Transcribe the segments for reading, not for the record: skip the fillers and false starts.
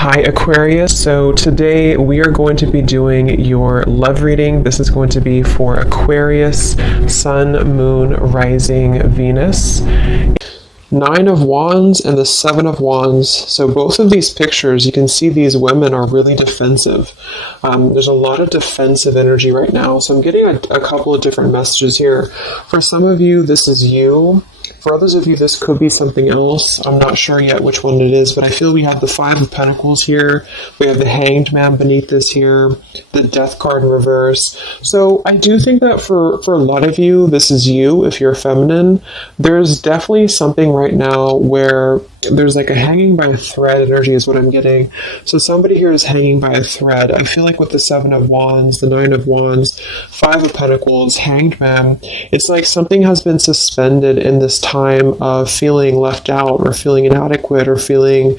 Hi Aquarius, so today we are going to be doing your love reading. This is going to be for Aquarius, Sun, Moon, Rising, Venus. Nine of Wands and the Seven of Wands. So both of these pictures, you can see these women are really defensive. There's a lot of defensive energy right now. So I'm getting a couple of different messages here. For some of you, this is you. For others of you, this could be something else. I'm not sure yet which one it is, but I feel we have the Five of Pentacles here. We have the Hanged Man beneath this here, the Death card in reverse. So I do think that for a lot of you, this is you if you're feminine. There's definitely something right now where there's like a hanging by a thread energy is what I'm getting. So somebody here is hanging by a thread. I feel like with the Seven of Wands, the Nine of Wands, Five of Pentacles, Hanged Man, it's like something has been suspended in this time of feeling left out or feeling inadequate or feeling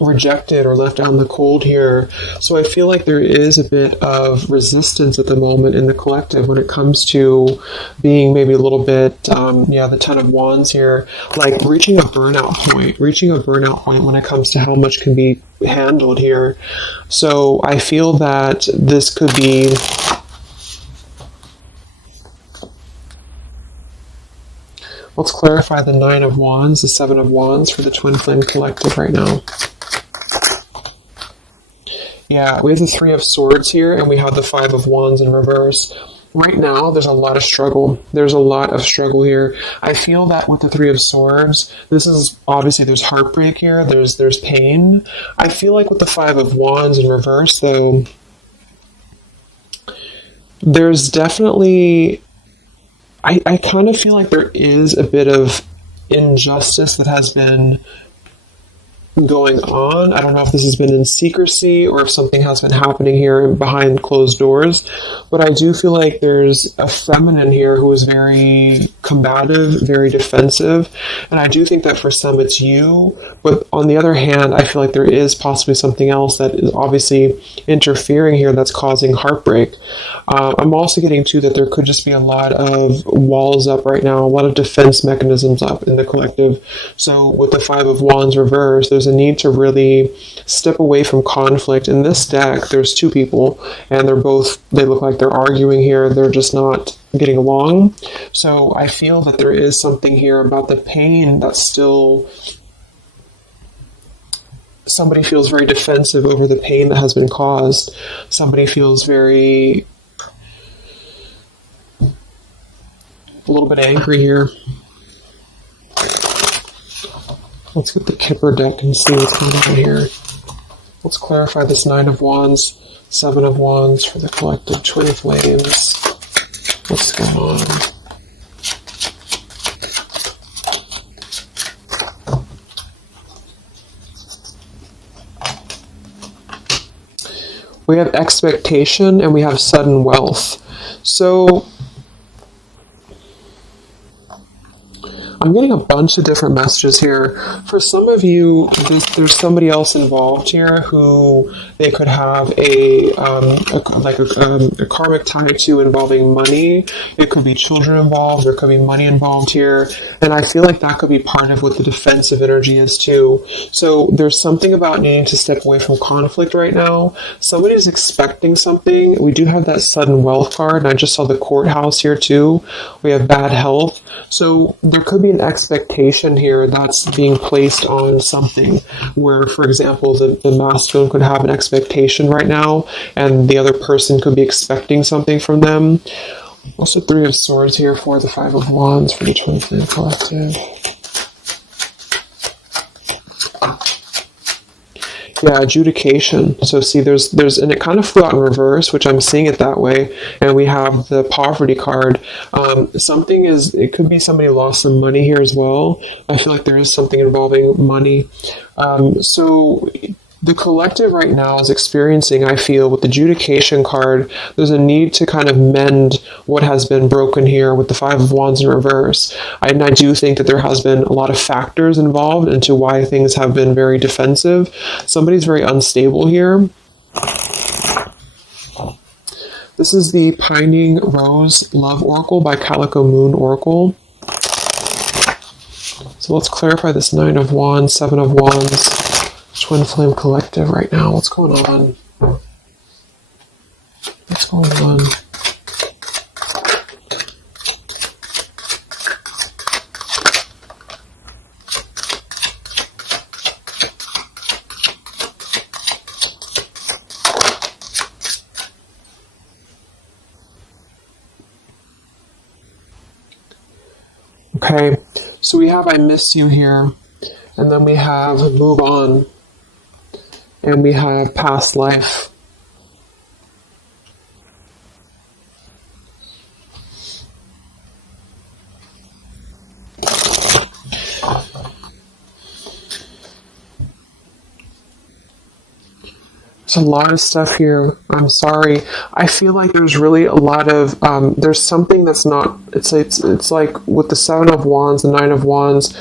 rejected or left out in the cold here. So I feel like there is a bit of resistance at the moment in the collective when it comes to being maybe a little bit, the Ten of Wands here, like reaching a burnout point when it comes to how much can be handled here. So I feel that this could be let's clarify the Nine of Wands, the Seven of Wands for the Twin Flame Collective right now. Yeah, we have the Three of Swords here, and we have the Five of Wands in reverse. Right now, there's a lot of struggle. There's a lot of struggle here. I feel that with the Three of Swords, this is obviously there's heartbreak here. There's pain. I feel like with the Five of Wands in reverse, though, there's definitely I kind of feel like there is a bit of injustice that has been going on. I don't know if this has been in secrecy or if something has been happening here behind closed doors, but I do feel like there's a feminine here who is very combative, very defensive, and I do think that for some it's you, but on the other hand, I feel like there is possibly something else that is obviously interfering here that's causing heartbreak. I'm also getting too that there could just be a lot of walls up right now, a lot of defense mechanisms up in the collective. So with the Five of Wands reverse, there's a need to really step away from conflict. In this deck, there's two people, and they look like they're arguing here. They're just not getting along. So I feel that there is something here about the pain that's still... Somebody feels very defensive over the pain that has been caused. Somebody feels very... a little bit angry here. Let's get the Kipper deck and see what's going on here. Let's clarify this Nine of Wands, Seven of Wands for the collective Twin Flames. What's going on? We have expectation and we have sudden wealth. So I'm getting a bunch of different messages here. For some of you, there's somebody else involved here who they could have a karmic tie to involving money. It could be children involved. There could be money involved here. And I feel like that could be part of what the defensive energy is too. So there's something about needing to step away from conflict right now. Somebody's expecting something. We do have that sudden wealth card. And I just saw the courthouse here too. We have bad health. So there could be an expectation here that's being placed on something where, for example, the masculine could have an expectation right now and the other person could be expecting something from them. What's the Three of Swords here for the Five of Wands for the Twin Flame Collective? Yeah, adjudication. So see, there's, and it kind of flew out in reverse, which I'm seeing it that way. And we have the poverty card. It could be somebody lost some money here as well. I feel like there is something involving money. So the collective right now is experiencing, I feel, with the adjudication card, there's a need to kind of mend what has been broken here with the Five of Wands in reverse. And I do think that there has been a lot of factors involved into why things have been very defensive. Somebody's very unstable here. This is the Pining Rose Love Oracle by Calico Moon Oracle. So let's clarify this Nine of Wands, Seven of Wands. Twin Flame Collective right now. What's going on? What's going on? Okay, so we have I miss you here, and then we have move on, and we have past life. There's a lot of stuff here. I'm sorry. I feel like there's really a lot of there's something that's not. It's like with the Seven of Wands, the Nine of Wands.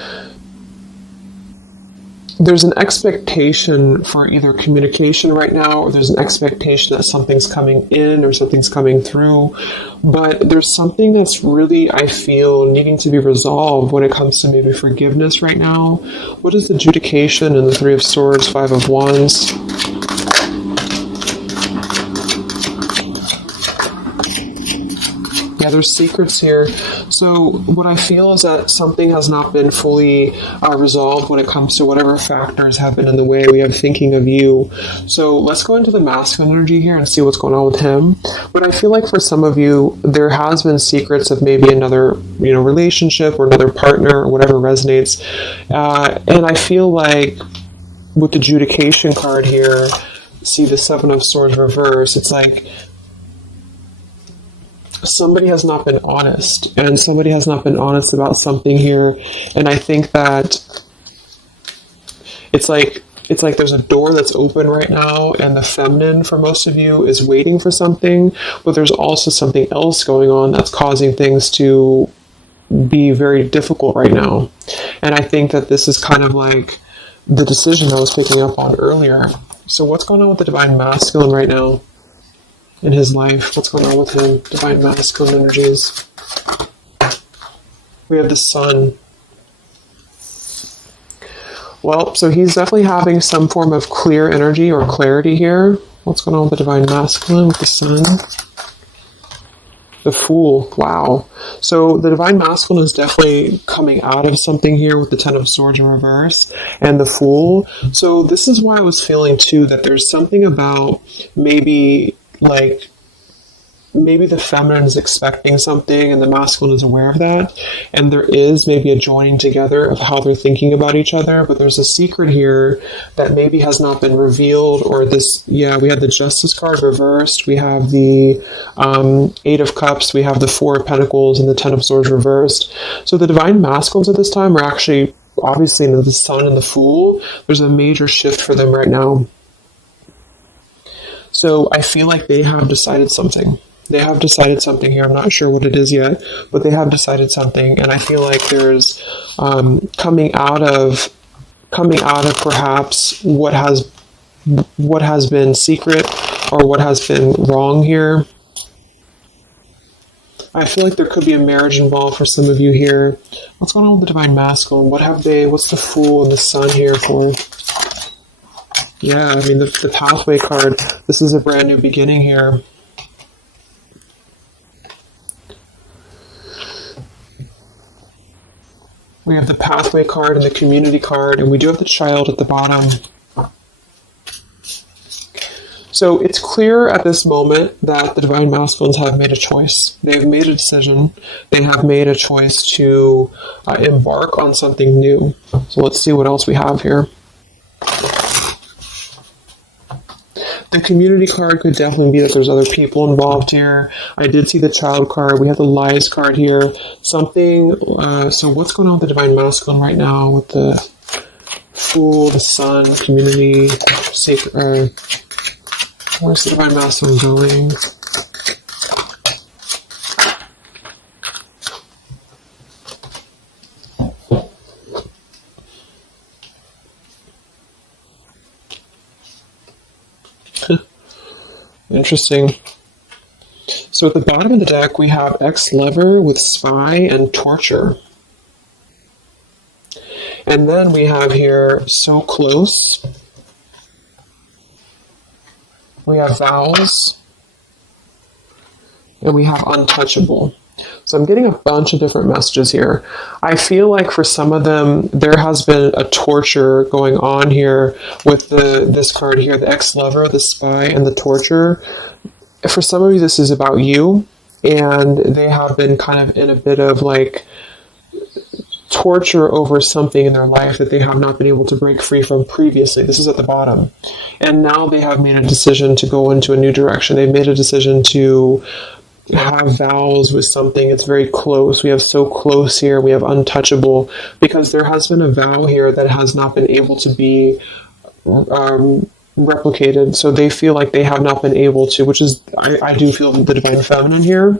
There's an expectation for either communication right now, or there's an expectation that something's coming in or something's coming through. But there's something that's really, I feel, needing to be resolved when it comes to maybe forgiveness right now. What is the adjudication in the Three of Swords, Five of Wands? Yeah, there's secrets here. So what I feel is that something has not been fully resolved when it comes to whatever factors have been in the way. We have thinking of you. So let's go into the masculine energy here and see what's going on with him. But I feel like for some of you, there has been secrets of maybe another, relationship or another partner or whatever resonates. And I feel like with the adjudication card here, see the Seven of Swords reverse, it's like somebody has not been honest, and somebody has not been honest about something here. And I think that it's like there's a door that's open right now, and the feminine for most of you is waiting for something, but there's also something else going on that's causing things to be very difficult right now. And I think that this is kind of like the decision I was picking up on earlier. So what's going on with the Divine Masculine right now in his life? What's going on with him? Divine Masculine energies. We have the Sun. Well, so he's definitely having some form of clear energy or clarity here. What's going on with the Divine Masculine with the Sun? The Fool. Wow. So the Divine Masculine is definitely coming out of something here with the Ten of Swords in reverse and the Fool. So this is why I was feeling too that there's something about maybe the feminine is expecting something and the masculine is aware of that, and there is maybe a joining together of how they're thinking about each other, but there's a secret here that maybe has not been revealed. Or this, we have the Justice card reversed, we have the Eight of Cups, we have the Four of Pentacles, and the Ten of Swords reversed. So the Divine Masculines at this time are actually obviously into the Sun and the Fool. There's a major shift for them right now. So I feel like they have decided something. They have decided something here. I'm not sure what it is yet, but they have decided something. And I feel like there's coming out of perhaps what has been secret or what has been wrong here. I feel like there could be a marriage involved for some of you here. What's going on with the Divine Masculine? What's the Fool and the Sun here for? Yeah, I mean, the Pathway card, this is a brand new beginning here. We have the Pathway card and the Community card, and we do have the Child at the bottom. So it's clear at this moment that the Divine Masculines have made a choice. They've made a decision. They have made a choice to embark on something new. So let's see what else we have here. The Community card could definitely be that there's other people involved here. I did see the Child card. We have the Lies card here. Something, so what's going on with the Divine Masculine right now with the Fool, the Sun, Community, Sacred, where's the Divine Masculine going? Interesting. So at the bottom of the deck, we have ex-lover with spy and torture. And then we have here so close We have vows. And we have untouchable. So I'm getting a bunch of different messages here. I feel like for some of them, there has been a torture going on here with this card here, the ex-lover, the spy, and the torture. For some of you, this is about you, and they have been kind of in a bit of like torture over something in their life that they have not been able to break free from previously. This is at the bottom. And now they have made a decision to go into a new direction. They've made a decision to have vows with something. It's very close. We have so close here. We have untouchable, because there has been a vow here that has not been able to be replicated. So they feel like they have not been able to, which is, I do feel the divine feminine here.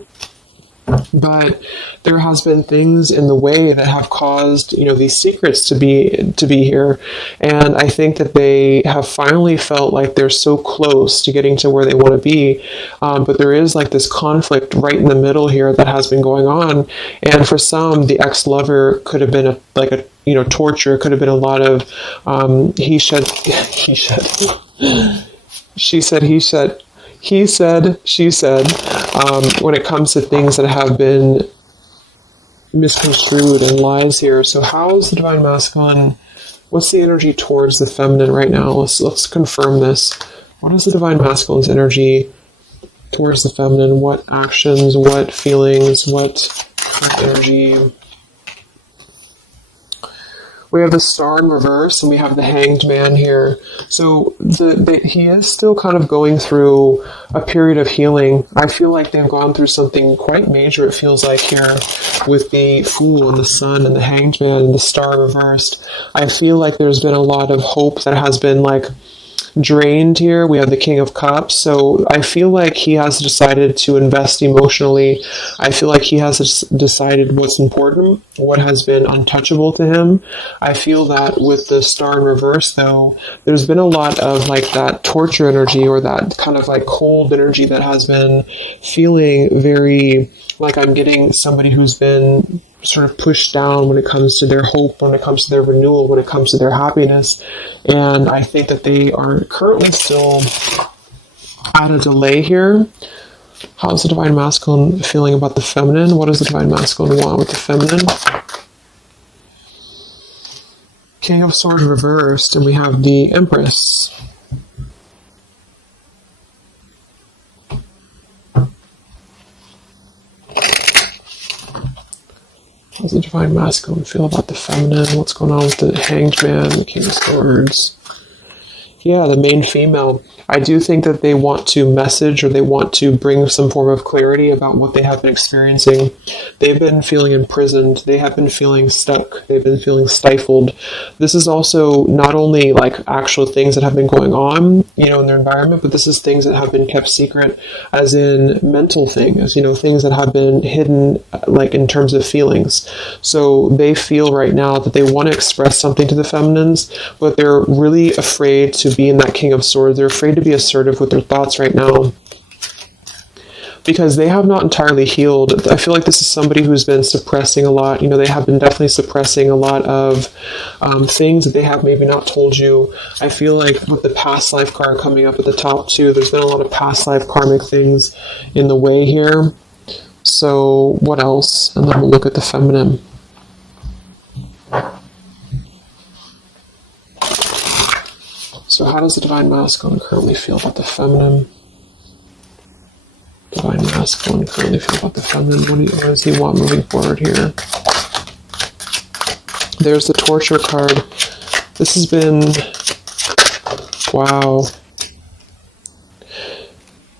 But there has been things in the way that have caused, these secrets to be here. And I think that they have finally felt like they're so close to getting to where they want to be. But there is like this conflict right in the middle here that has been going on. And for some, the ex-lover could have been torture. It could have been a lot of he said, she said, he said, he said, she said, when it comes to things that have been misconstrued and lies here. So how is the divine masculine? What's the energy towards the feminine right now? Let's confirm this. What is the divine masculine's energy towards the feminine? What actions, what feelings, what energy? We have the Star in reverse, and we have the Hanged Man here. So he is still kind of going through a period of healing. I feel like they've gone through something quite major, it feels like, here with the Fool and the Sun and the Hanged Man and the Star reversed. I feel like there's been a lot of hope that has been drained here. We have the King of Cups. So I feel like he has decided to invest emotionally. I feel like he has decided what's important, what has been untouchable to him. I feel that with the Star in reverse, though, there's been a lot of that torture energy, or that kind of cold energy that has been feeling very like I'm getting somebody who's been sort of pushed down when it comes to their hope, when it comes to their renewal, when it comes to their happiness. And I think that they are currently still at a delay here. How's the divine masculine feeling about the feminine? What does the divine masculine want with the feminine? King of Swords reversed, and we have the Empress. How does the divine masculine feel about the feminine? What's going on with the Hanged Man, the King of Swords? Yeah, the main female. I do think that they want to message, or they want to bring some form of clarity about what they have been experiencing. They've been feeling imprisoned. They have been feeling stuck. They've been feeling stifled. This is also not only actual things that have been going on, in their environment, but this is things that have been kept secret, as in mental things, things that have been hidden, in terms of feelings. So they feel right now that they want to express something to the feminines, but they're really afraid to be in that King of Swords. They're afraid to be assertive with their thoughts right now, because they have not entirely healed. I feel like this is somebody who's been suppressing a lot. They have been definitely suppressing a lot of things that they have maybe not told you. I feel like with the past life card coming up at the top too, there's been a lot of past life karmic things in the way here. So what else? And then we'll look at the feminine. So how does the divine masculine currently feel about the feminine? Divine masculine currently feel about the feminine. What does he want moving forward here? There's the torture card. This has been... Wow.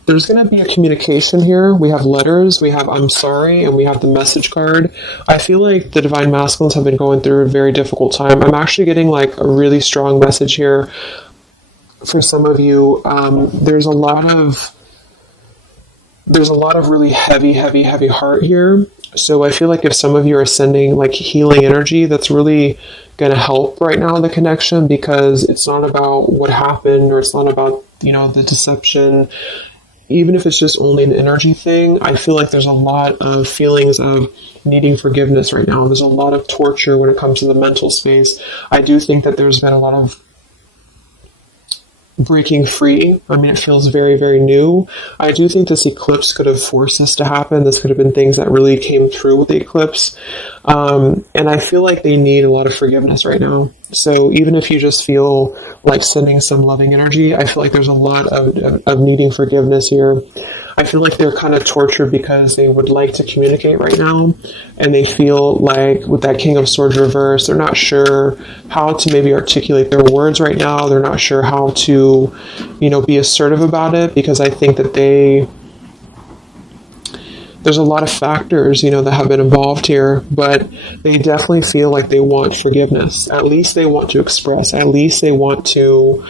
There's going to be a communication here. We have letters, we have I'm sorry, and we have the message card. I feel like the divine masculines have been going through a very difficult time. I'm actually getting a really strong message here. For some of you, there's a lot of really heavy heart here. So I feel like if some of you are sending healing energy, that's really going to help right now, the connection, because it's not about what happened, or it's not about, the deception. Even if it's just only an energy thing, I feel like there's a lot of feelings of needing forgiveness right now. There's a lot of torture when it comes to the mental space. I do think that there's been a lot of breaking free. I mean, it feels very, very new. I do think this eclipse could have forced this to happen. This could have been things that really came through with the eclipse. And I feel like they need a lot of forgiveness right now. So even if you just feel like sending some loving energy, I feel like there's a lot of needing forgiveness here. I feel like they're kind of tortured because they would like to communicate right now, and they feel like with that King of Swords reverse, they're not sure how to maybe articulate their words right now. They're not sure how to, be assertive about it, because I think that there's a lot of factors, that have been involved here, but they definitely feel like they want forgiveness. At least they want to express. At least they want to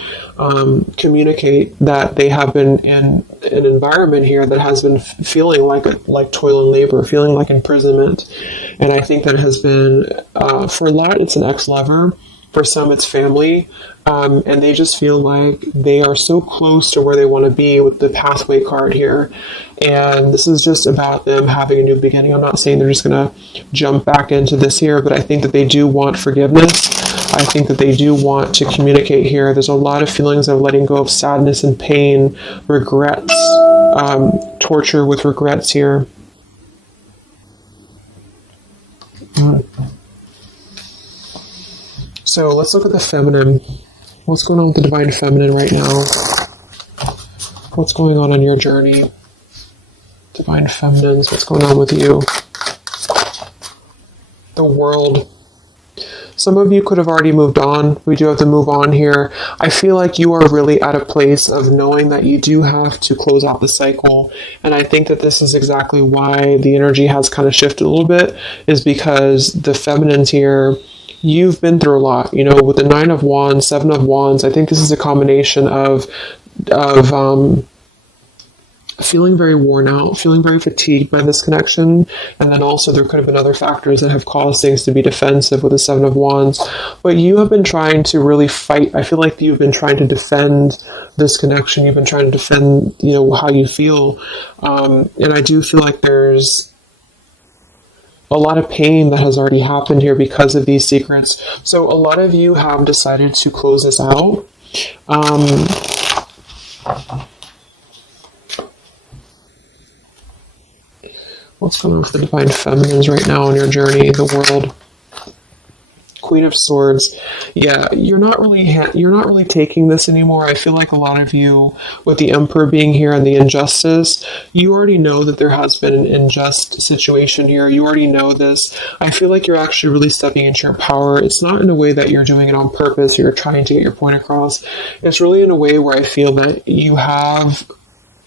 communicate that they have been in an environment here that has been feeling like toil and labor, feeling like imprisonment. And I think that it has been, for a lot, it's an ex-lover. For some, it's family. And they just feel like they are so close to where they want to be with the pathway card here. And this is just about them having a new beginning. I'm not saying they're just going to jump back into this here, but I think that they do want forgiveness. I think that they do want to communicate here. There's a lot of feelings of letting go of sadness and pain, regrets, torture with regrets here. So let's look at the feminine. What's going on with the divine feminine right now? What's going on your journey? Divine feminines, what's going on with you? The world. Some of you could have already moved on. We do have to move on here. I feel like you are really at a place of knowing that you do have to close out the cycle. And I think that this is exactly why the energy has kind of shifted a little bit, is because the feminines here, you've been through a lot, with the 9 of Wands, 7 of Wands. I think this is a combination of feeling very worn out, feeling very fatigued by this connection. And then also there could have been other factors that have caused things to be defensive with the 7 of Wands. But you have been trying to really fight. I feel like you've been trying to defend this connection. You've been trying to defend, how you feel. And I do feel like there's a lot of pain that has already happened here because of these secrets. So a lot of you have decided to close this out. What's going on with the divine feminines right now on your journey, the world? Queen of Swords. Yeah, you're not really taking this anymore. I feel like a lot of you, with the Emperor being here and the injustice, you already know that there has been an unjust situation here. You already know this. I feel like you're actually really stepping into your power. It's not in a way that you're doing it on purpose or you're trying to get your point across. It's really in a way where I feel that you have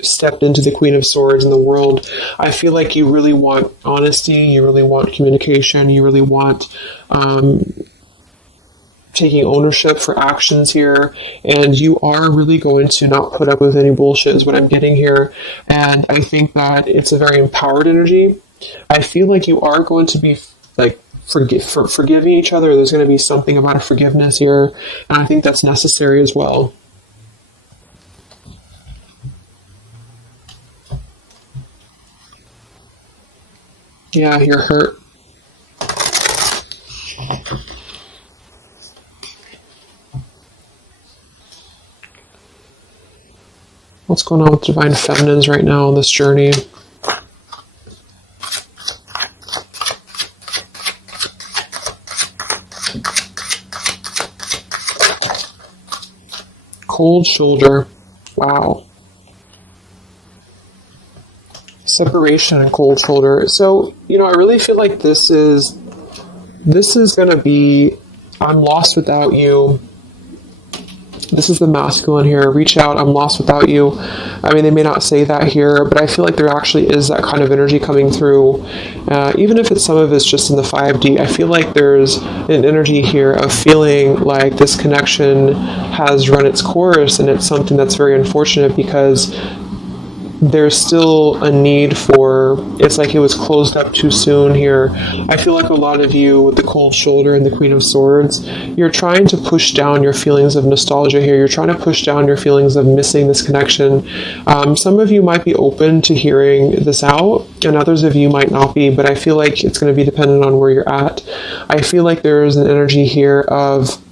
stepped into the Queen of Swords in the world. I feel like you really want honesty, you really want communication, you really want taking ownership for actions here, and you are really going to not put up with any bullshit is what I'm getting here. And I think that it's a very empowered energy. I feel like you are going to be like forgiving each other. There's going to be something about a forgiveness here, and I think that's necessary as well. Yeah, you're hurt. What's going on with divine feminines right now on this journey? Cold shoulder. Wow. Separation and cold shoulder. So, I really feel like this is going to be, I'm lost without you. This is the masculine here. Reach out, I'm lost without you. I mean, they may not say that here, but I feel like there actually is that kind of energy coming through. Even if some of it's just in the 5D, I feel like there's an energy here of feeling like this connection has run its course, and it's something that's very unfortunate because there's still a need for, it's like it was closed up too soon here. I feel like a lot of you with the cold shoulder and the Queen of Swords, you're trying to push down your feelings of nostalgia here. You're trying to push down your feelings of missing this connection. Some of you might be open to hearing this out, and others of you might not be, but I feel like it's going to be dependent on where you're at. I feel like there's an energy here of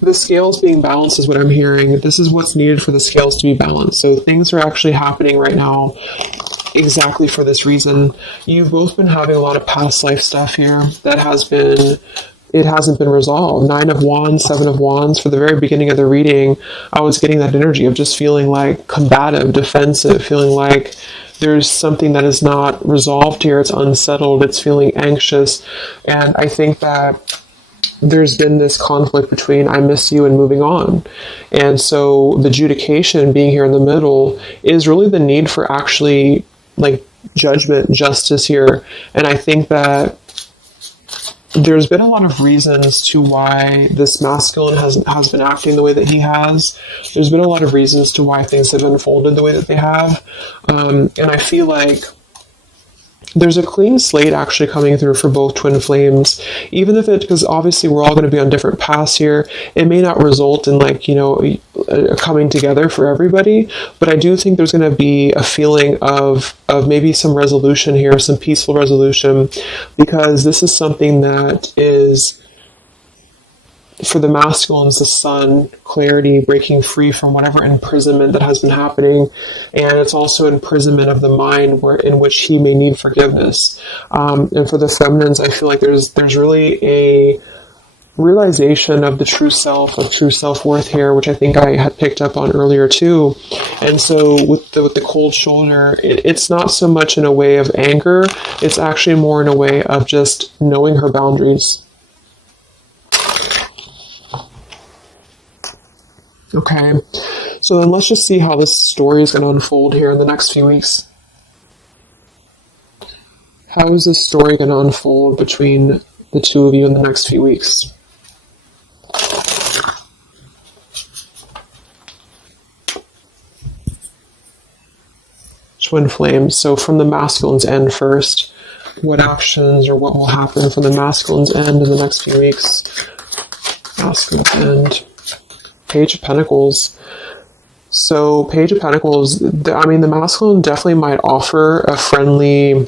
the scales being balanced is what I'm hearing. This is what's needed for the scales to be balanced. So things are actually happening right now exactly for this reason. You've both been having a lot of past life stuff here that hasn't been resolved. 9 of Wands, 7 of Wands. For the very beginning of the reading, I was getting that energy of just feeling like combative, defensive, feeling like there's something that is not resolved here. It's unsettled. It's feeling anxious. And I think that there's been this conflict between I miss you and moving on. And so the adjudication being here in the middle is really the need for actually like judgment, justice here. And I think that there's been a lot of reasons to why this masculine has been acting the way that he has. There's been a lot of reasons to why things have unfolded the way that they have. And I feel like there's a clean slate actually coming through for both twin flames, even if because obviously we're all going to be on different paths here. It may not result in like, a coming together for everybody, but I do think there's going to be a feeling of maybe some resolution here, some peaceful resolution, because this is something that is, for the masculines, the sun, clarity, breaking free from whatever imprisonment that has been happening. And it's also imprisonment of the mind in which he may need forgiveness. And for the feminines, I feel like there's really a realization of the true self, of true self-worth here, which I think I had picked up on earlier too. And so with the cold shoulder, it's not so much in a way of anger, it's actually more in a way of just knowing her boundaries. Okay, so then let's just see how this story is going to unfold here in the next few weeks. How is this story going to unfold between the two of you in the next few weeks? Twin flames. So from the masculine's end first, what actions or what will happen from the masculine's end in the next few weeks? Masculine end. Page of Pentacles. So Page of Pentacles, the masculine definitely might offer a friendly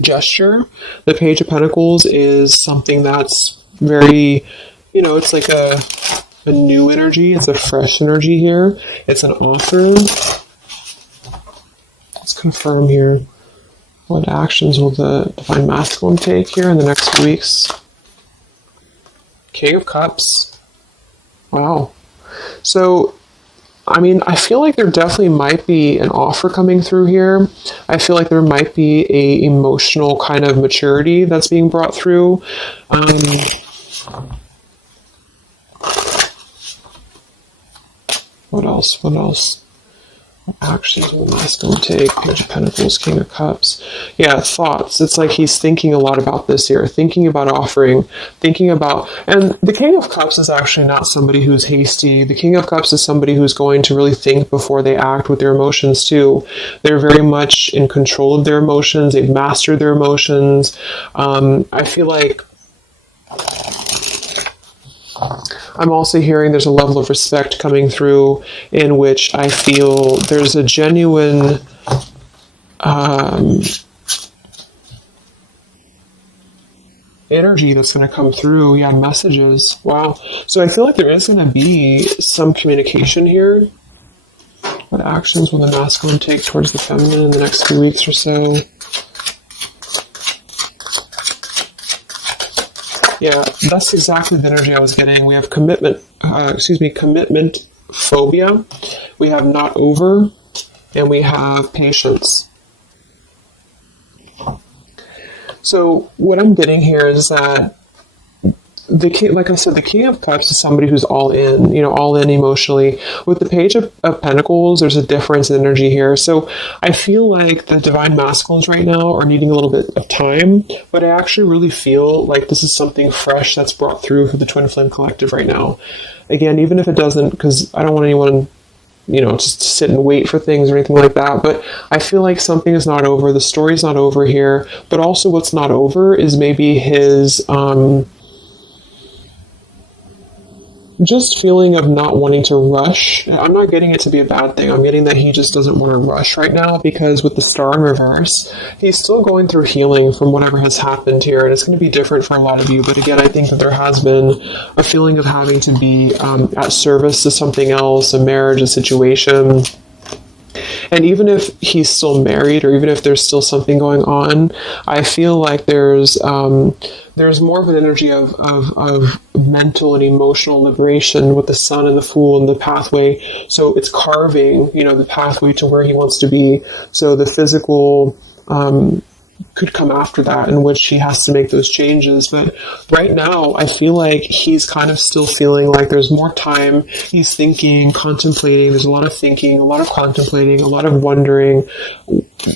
gesture. The Page of Pentacles is something that's very, it's like a new energy. It's a fresh energy here. It's an offer. Let's confirm here. What actions will the divine masculine take here in the next few weeks? King of Cups. Wow. So, I feel like there definitely might be an offer coming through here. I feel like there might be a emotional kind of maturity that's being brought through. What else? Actions will the masculine take? Page of Pentacles, King of Cups. Yeah, thoughts. It's like he's thinking a lot about this here, thinking about offering, and the King of Cups is actually not somebody who's hasty. The King of Cups is somebody who's going to really think before they act with their emotions too. They're very much in control of their emotions. They've mastered their emotions. I feel like I'm also hearing there's a level of respect coming through in which I feel there's a genuine energy that's going to come through. Yeah, messages. Wow. So I feel like there is going to be some communication here. What actions will the masculine take towards the feminine in the next few weeks or so? Yeah, that's exactly the energy I was getting. We have commitment phobia. We have not over, and we have patience. So what I'm getting here is that the king, like I said, the King of Cups is somebody who's all in, all in emotionally. With the Page of Pentacles, there's a difference in energy here. So I feel like the divine masculines right now are needing a little bit of time, but I actually really feel like this is something fresh that's brought through for the Twin Flame Collective right now. Again, even if it doesn't, because I don't want anyone, just to sit and wait for things or anything like that. But I feel like something is not over. The story's not over here. But also what's not over is maybe his just feeling of not wanting to rush. I'm not getting it to be a bad thing. I'm getting that he just doesn't want to rush right now, because with the star in reverse, he's still going through healing from whatever has happened here, and it's going to be different for a lot of you. But again, I think that there has been a feeling of having to be at service to something else, a marriage, a situation. And even if he's still married, or even if there's still something going on, I feel like there's more of an energy of mental and emotional liberation with the Sun and the Fool and the pathway. So it's carving, the pathway to where he wants to be. So the physical could come after that, in which he has to make those changes. But right now, I feel like he's kind of still feeling like there's more time. He's thinking, contemplating. There's a lot of thinking, a lot of contemplating, a lot of wondering.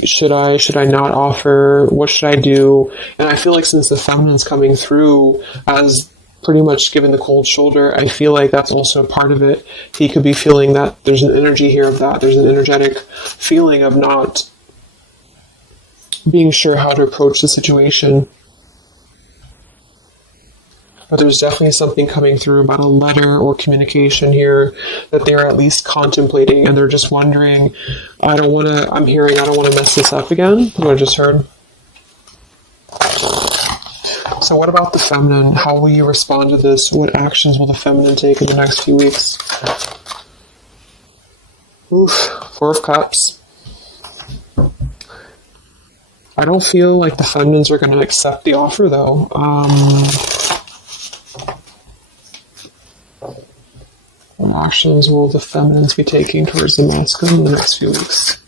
Should I not offer? What should I do? And I feel like since the feminine's coming through as pretty much given the cold shoulder, I feel like that's also a part of it. He could be feeling that there's an energy here of that. There's an energetic feeling of not being sure how to approach the situation. But there's definitely something coming through about a letter or communication here that they're at least contemplating, and they're just wondering, I don't want to mess this up again, what I just heard. So what about the feminine? How will you respond to this? What actions will the feminine take in the next few weeks? Oof, Four of Cups. I don't feel like the feminines are going to accept the offer, though. What actions will the feminines be taking towards the masculine in the next few weeks?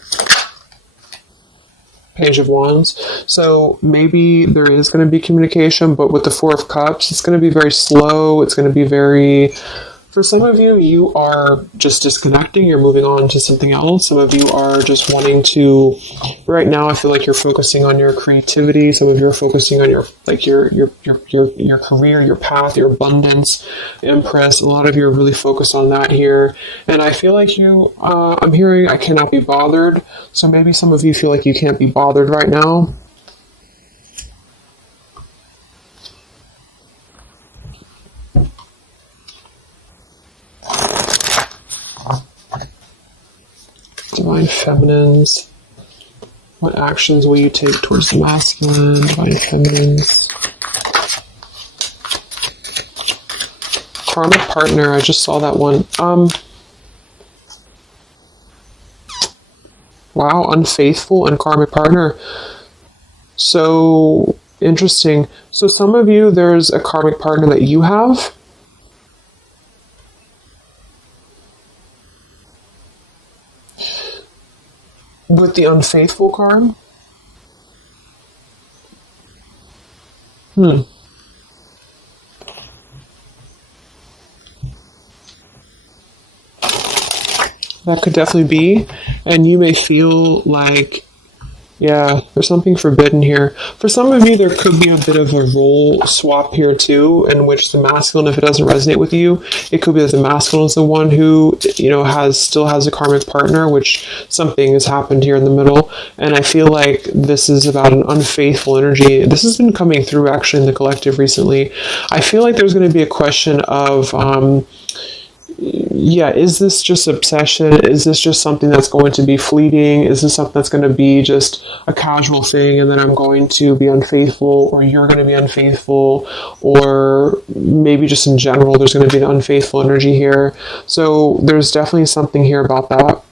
Page of Wands. So maybe there is going to be communication, but with the Four of Cups, it's going to be very slow. It's going to be very... For some of you, you are just disconnecting. You're moving on to something else. Some of you are just wanting to... Right now, I feel like you're focusing on your creativity. Some of you are focusing on your career, your path, your abundance, Empress. A lot of you are really focused on that here. And I feel like I'm hearing I cannot be bothered. So maybe some of you feel like you can't be bothered right now. Divine Feminines. What actions will you take towards the masculine? Divine Feminines. Karmic partner. I just saw that one. Wow, unfaithful and karmic partner. So interesting. So some of you, there's a karmic partner that you have. With the unfaithful card? That could definitely be. And you may feel like, yeah, there's something forbidden here. For some of you, there could be a bit of a role swap here too, in which the masculine, if it doesn't resonate with you, it could be that the masculine is the one who, still has a karmic partner, which something has happened here in the middle. And I feel like this is about an unfaithful energy. This has been coming through actually in the collective recently. I feel like there's going to be a question of, is this just obsession? Is this just something that's going to be fleeting? Is this something that's going to be just a casual thing, and then I'm going to be unfaithful, or you're going to be unfaithful, or maybe just in general there's going to be an unfaithful energy here. So there's definitely something here about that.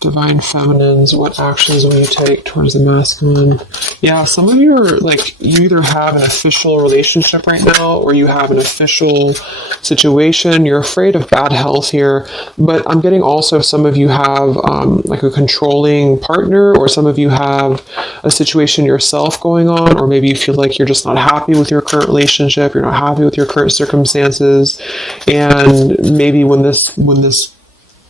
Divine Feminines, what actions will you take towards the masculine? Yeah, some of you are like, you either have an official relationship right now, or you have an official situation. You're afraid of bad health here, but I'm getting also some of you have like a controlling partner, or some of you have a situation yourself going on, or maybe you feel like you're just not happy with your current relationship, you're not happy with your current circumstances, and maybe when this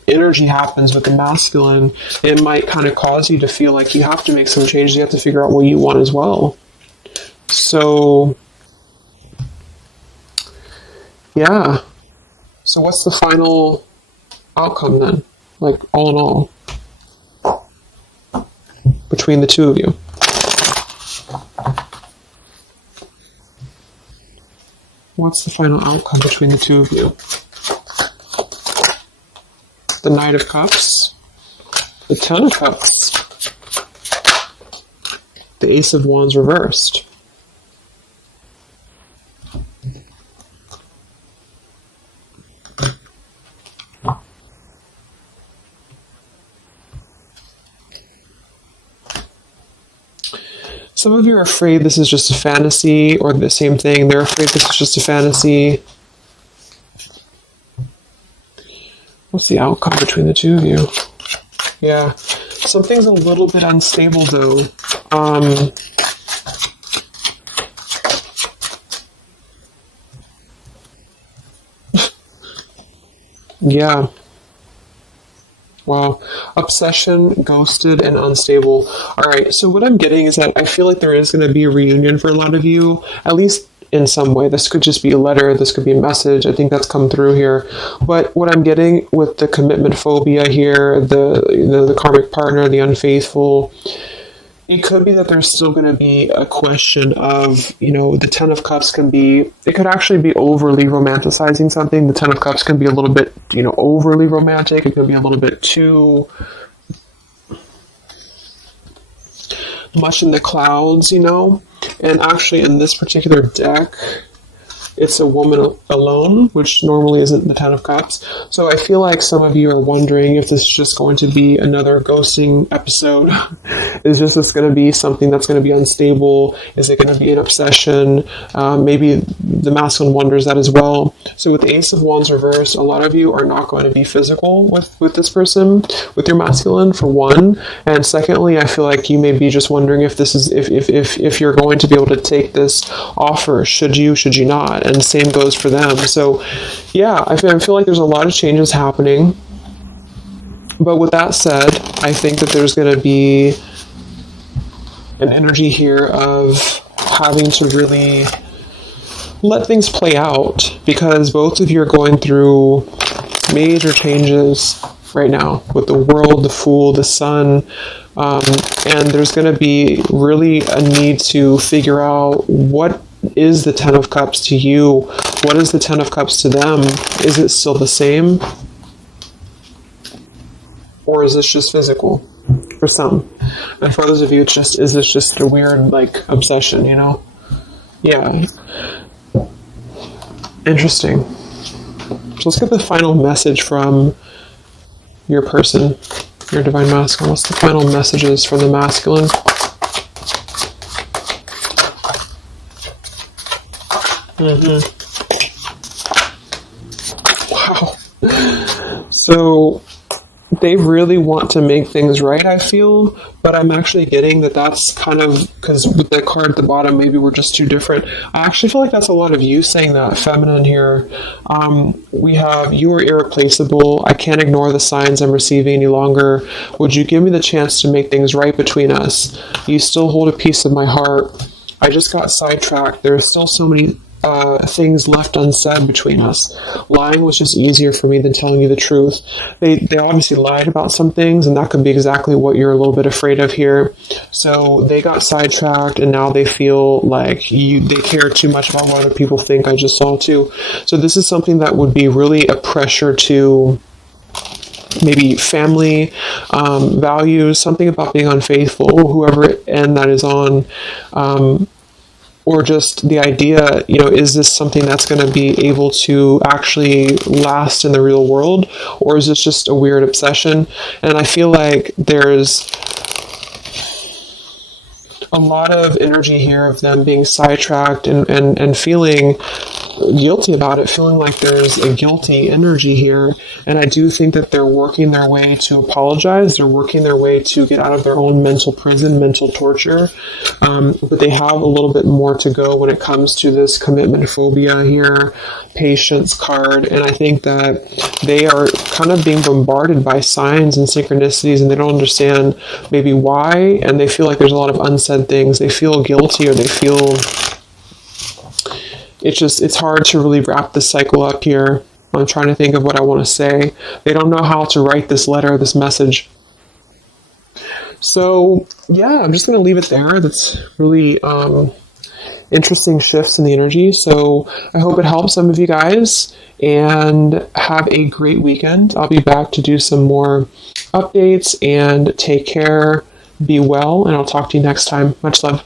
energy happens with the masculine, it might kind of cause you to feel like you have to make some changes. You have to figure out what you want as well. So, yeah. So what's the final outcome then? Like, all in all, between the two of you? What's the final outcome between the two of you? The Knight of Cups, the Ten of Cups, the Ace of Wands reversed. Some of you are afraid this is just a fantasy, or the same thing, they're afraid this is just a fantasy. What's the outcome between the two of you? Yeah, something's a little bit unstable though. Yeah. Wow. Obsession, ghosted, and unstable. All right. So what I'm getting is that I feel like there is going to be a reunion for a lot of you, at least in some way. This could just be a letter. This could be a message. I think that's come through here. But what I'm getting with the commitment phobia here, the karmic partner, the unfaithful, it could be that there's still going to be a question of, the Ten of Cups it could actually be overly romanticizing something. The Ten of Cups can be a little bit, overly romantic. It could be a little bit too much in the clouds, And actually in this particular deck, it's a woman alone, which normally isn't the Ten of Cups. So I feel like some of you are wondering if this is just going to be another ghosting episode. Is this going to be something that's going to be unstable? Is it going to be an obsession? Maybe the masculine wonders that as well. So with the Ace of Wands reversed, a lot of you are not going to be physical with this person, with your masculine, for one. And secondly, I feel like you may be just wondering if this is if you're going to be able to take this offer. Should you not? And same goes for them. So yeah, I feel like there's a lot of changes happening. But with that said, I think that there's going to be an energy here of having to really let things play out, because both of you are going through major changes right now with the World, the Fool, the Sun, and there's going to be really a need to figure out what is the Ten of Cups to you? What is the Ten of Cups to them? Is it still the same? Or is this just physical for some? And for others of you, is this just a weird, obsession, Yeah. Interesting. So let's get the final message from your person, your divine masculine. What's the final messages from the masculine? Wow. So they really want to make things right, I feel, but I'm actually getting that's kind of, because with the card at the bottom, maybe we're just too different. I actually feel like that's a lot of you saying that, feminine here. We have, you are irreplaceable. I can't ignore the signs I'm receiving any longer. Would you give me the chance to make things right between us? You still hold a piece of my heart. I just got sidetracked. There are still so many things left unsaid between us. Lying was just easier for me than telling you the truth. They obviously lied about some things, and that could be exactly what you're a little bit afraid of here. So they got sidetracked, and now they feel like they care too much about what other people think. I just saw too. So this is something that would be really a pressure to maybe family values, something about being unfaithful, whoever end that is on, or just the idea, is this something that's going to be able to actually last in the real world, or is this just a weird obsession? And I feel like there's a lot of energy here of them being sidetracked and feeling guilty about it, feeling like there's a guilty energy here. And I do think that they're working their way to apologize. They're working their way to get out of their own mental prison, mental torture. But they have a little bit more to go when it comes to this commitment phobia here, patience card. And I think that they are kind of being bombarded by signs and synchronicities, and they don't understand maybe why. And they feel like there's a lot of unsaid things. They feel guilty, or they feel it's hard to really wrap this cycle up here. I'm trying to think of what I want to say. They don't know how to write this letter, this message. So yeah, I'm just going to leave it there. That's really interesting shifts in the energy. So I hope it helps some of you guys, and have a great weekend. I'll be back to do some more updates, and take care, be well, and I'll talk to you next time. Much love.